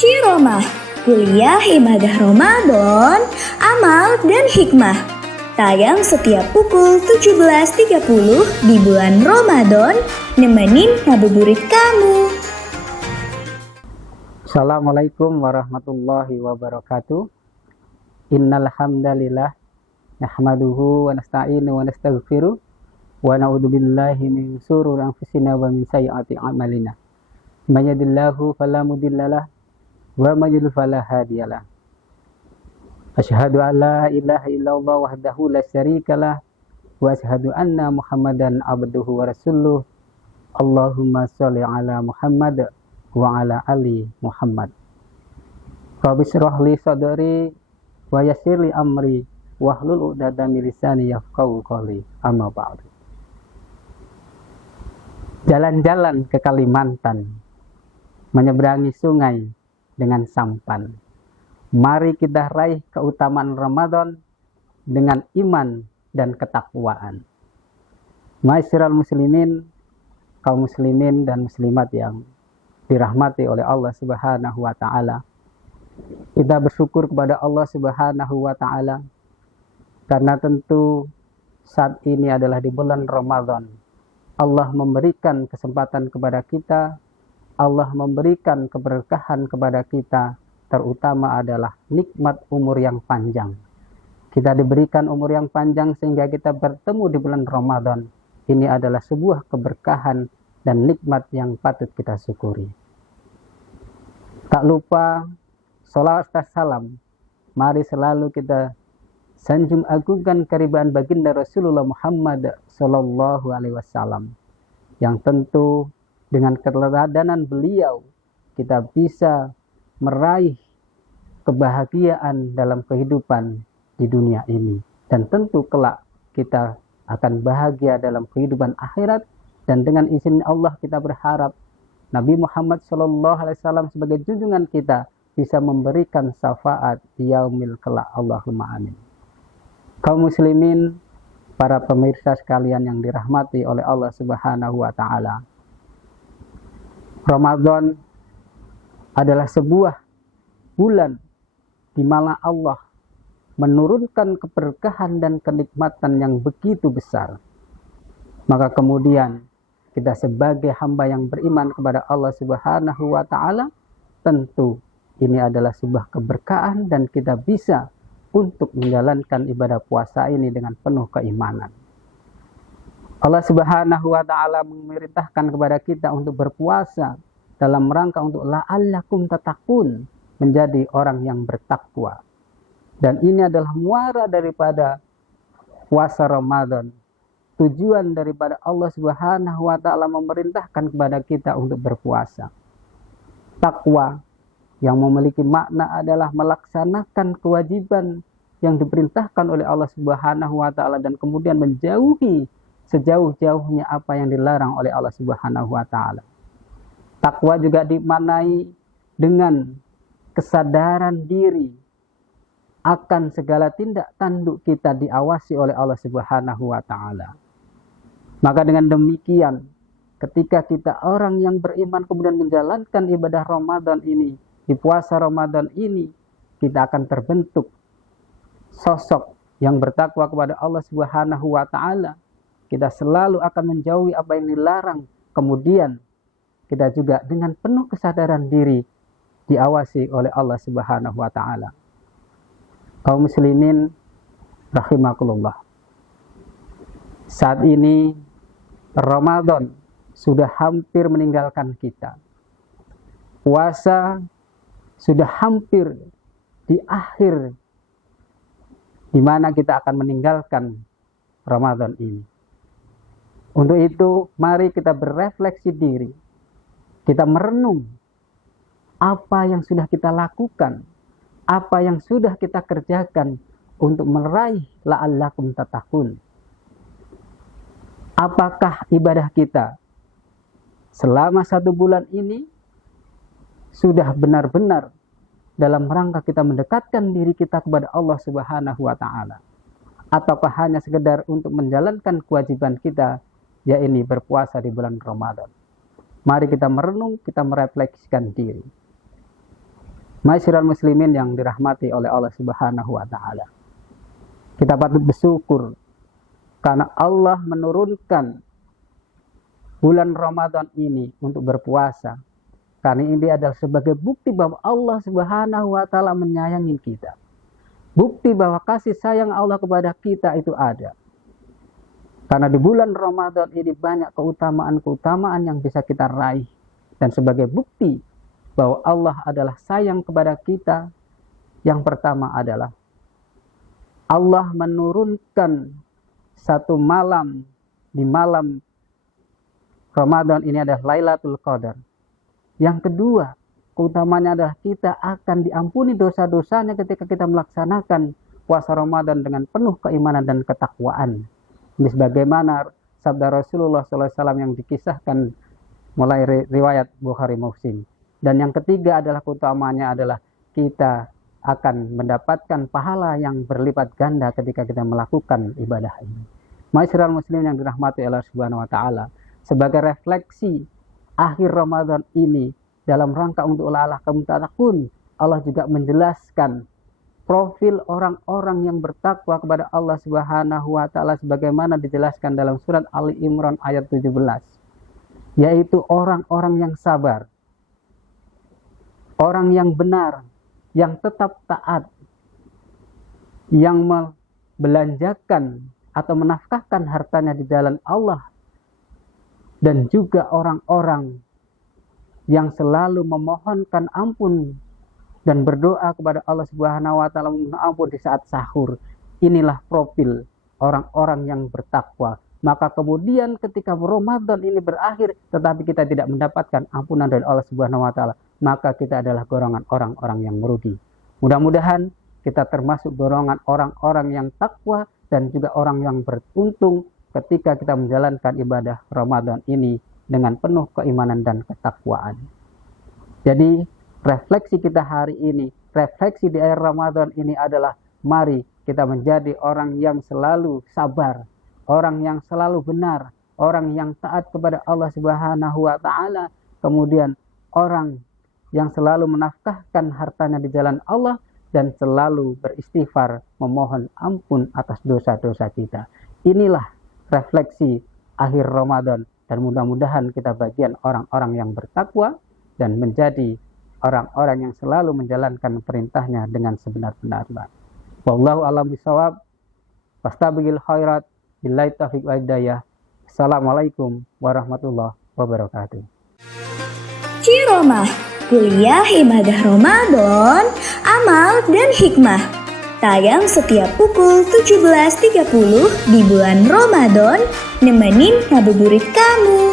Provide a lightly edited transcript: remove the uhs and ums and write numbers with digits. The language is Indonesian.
Ciromah, kuliah ibadah Ramadan, amal dan hikmah. Tayang setiap pukul 17.30 di bulan Ramadan, nemenin ngabuburit kamu. Assalamualaikum warahmatullahi wabarakatuh. Innal hamdalillah nahmaduhu wa nasta'inu wa nastaghfiruh wa na'udzu billahi min shururi anfusina wa min sayyiati a'malina. May yahdihillahu fala mudhillalah wa may yudhlil fala hadiyalah. Asyhadu an la ilaha illallah wahdahu la syarikalah wa asyhadu anna Muhammadan abduhu wa rasuluh. Allahumma shalli ala Muhammad wa ala ali Muhammad. Rabbi shrah li sadri wa yassir li amri wahlul 'uqdatam min lisani yafqahu qawli. Amma ba'du. Jalan-jalan ke Kalimantan, menyeberangi sungai dengan sampan. Mari kita raih keutamaan Ramadan dengan iman dan ketakwaan. Ma'asyiral muslimin, kaum muslimin dan muslimat yang dirahmati oleh Allah Subhanahu wa taala. Kita bersyukur kepada Allah Subhanahu wa taala karena tentu saat ini adalah di bulan Ramadan. Allah memberikan kesempatan kepada kita, Allah memberikan keberkahan kepada kita, terutama adalah nikmat umur yang panjang. Kita diberikan umur yang panjang sehingga kita bertemu di bulan Ramadan. Ini adalah sebuah keberkahan dan nikmat yang patut kita syukuri. Tak lupa sholawat dan salam, mari selalu kita sanjung agungkan keribaan baginda Rasulullah Muhammad Sallallahu Alaihi Wasallam, yang tentu dengan keteladanan beliau kita bisa meraih kebahagiaan dalam kehidupan di dunia ini, dan tentu kelak kita akan bahagia dalam kehidupan akhirat. Dan dengan izin Allah kita berharap Nabi Muhammad SAW sebagai junjungan kita bisa memberikan syafaat di yaumil kelak. Allahumma amin. Kaum muslimin, para pemirsa sekalian yang dirahmati oleh Allah Subhanahu wa taala, Ramadan adalah sebuah bulan di mana Allah menurunkan keberkahan dan kenikmatan yang begitu besar. Maka kemudian kita sebagai hamba yang beriman kepada Allah Subhanahu wa taala, tentu ini adalah sebuah keberkahan dan kita bisa untuk menjalankan ibadah puasa ini dengan penuh keimanan. Allah Subhanahu wa taala memerintahkan kepada kita untuk berpuasa dalam rangka untuk la'allakum tattaqun, menjadi orang yang bertakwa. Dan ini adalah muara daripada puasa Ramadan. Tujuan daripada Allah Subhanahu wa taala memerintahkan kepada kita untuk berpuasa. Takwa yang memiliki makna adalah melaksanakan kewajiban yang diperintahkan oleh Allah Subhanahu wa taala dan kemudian menjauhi sejauh-jauhnya apa yang dilarang oleh Allah Subhanahu wa taala. Takwa juga dimaknai dengan kesadaran diri akan segala tindak tanduk kita diawasi oleh Allah Subhanahu wa taala. Maka dengan demikian, ketika kita orang yang beriman kemudian menjalankan ibadah Ramadan ini, di puasa Ramadan ini, kita akan terbentuk sosok yang bertakwa kepada Allah Subhanahu wa taala. Kita selalu akan menjauhi apa yang dilarang. Kemudian kita juga dengan penuh kesadaran diri diawasi oleh Allah Subhanahu wa taala. Kaum muslimin rahimakumullah. Saat ini Ramadan sudah hampir meninggalkan kita. Puasa sudah hampir di akhir di mana kita akan meninggalkan Ramadan ini. Untuk itu, mari kita berefleksi diri. Kita merenung apa yang sudah kita lakukan, apa yang sudah kita kerjakan untuk meraih la'allakum tattaqun. Apakah ibadah kita selama 1 bulan ini sudah benar-benar dalam rangka kita mendekatkan diri kita kepada Allah Subhanahu wa taala, ataukah hanya sekedar untuk menjalankan kewajiban kita, yaitu berpuasa di bulan Ramadan? Mari kita merenung, kita merefleksikan diri. Ma'asyiral muslimin yang dirahmati oleh Allah Subhanahu wa taala. Kita patut bersyukur karena Allah menurunkan bulan Ramadan ini untuk berpuasa. Karena ini adalah sebagai bukti bahwa Allah Subhanahu wa taala menyayangi kita. Bukti bahwa kasih sayang Allah kepada kita itu ada. Karena di bulan Ramadan ini banyak keutamaan-keutamaan yang bisa kita raih. Dan sebagai bukti bahwa Allah adalah sayang kepada kita, yang pertama adalah Allah menurunkan satu malam, di malam Ramadan ini adalah Lailatul Qadar. Yang kedua, keutamanya adalah kita akan diampuni dosa-dosanya ketika kita melaksanakan puasa Ramadan dengan penuh keimanan dan ketakwaan. Ini sebagaimana sabda Rasulullah SAW yang dikisahkan mulai riwayat Bukhari Muslim. Dan yang ketiga adalah keutamanya adalah kita akan mendapatkan pahala yang berlipat ganda ketika kita melakukan ibadah ini. Ma'asyiral muslimin yang dirahmati Allah Subhanahu wa taala, sebagai refleksi akhir Ramadan ini dalam rangka untuk la'allakum tattaqun, Allah juga menjelaskan profil orang-orang yang bertakwa kepada Allah Subhanahu wa taala sebagaimana dijelaskan dalam surat Ali Imran ayat 17, yaitu orang-orang yang sabar, orang yang benar, yang tetap taat, yang membelanjakan atau menafkahkan hartanya di jalan Allah, dan juga orang-orang yang selalu memohonkan ampun dan berdoa kepada Allah Subhanahu wa taala memohon ampun di saat sahur. Inilah profil orang-orang yang bertakwa. Maka kemudian ketika Ramadan ini berakhir tetapi kita tidak mendapatkan ampunan dari Allah Subhanahu wa taala, maka kita adalah golongan orang-orang yang merugi. Mudah-mudahan kita termasuk golongan orang-orang yang takwa dan juga orang yang beruntung ketika kita menjalankan ibadah Ramadan ini dengan penuh keimanan dan ketakwaan. Jadi refleksi kita hari ini, refleksi di akhir Ramadan ini adalah mari kita menjadi orang yang selalu sabar, orang yang selalu benar, orang yang taat kepada Allah Subhanahu wa taala, kemudian orang yang selalu menafkahkan hartanya di jalan Allah dan selalu beristighfar memohon ampun atas dosa-dosa kita. Inilah refleksi akhir Ramadan dan mudah-mudahan kita bagian orang-orang yang bertakwa dan menjadi orang-orang yang selalu menjalankan perintahnya dengan sebenar-benarnya. Wallahu a'lam bishawab. Fastabiqul khairat. Billahi taufiq wal hidayah. Assalamualaikum warahmatullahi wabarakatuh. Ciromah, kuliah ibadah Ramadan, amal dan hikmah. Tayang setiap pukul 17.30 di bulan Ramadan, nemenin ngabuburit kamu.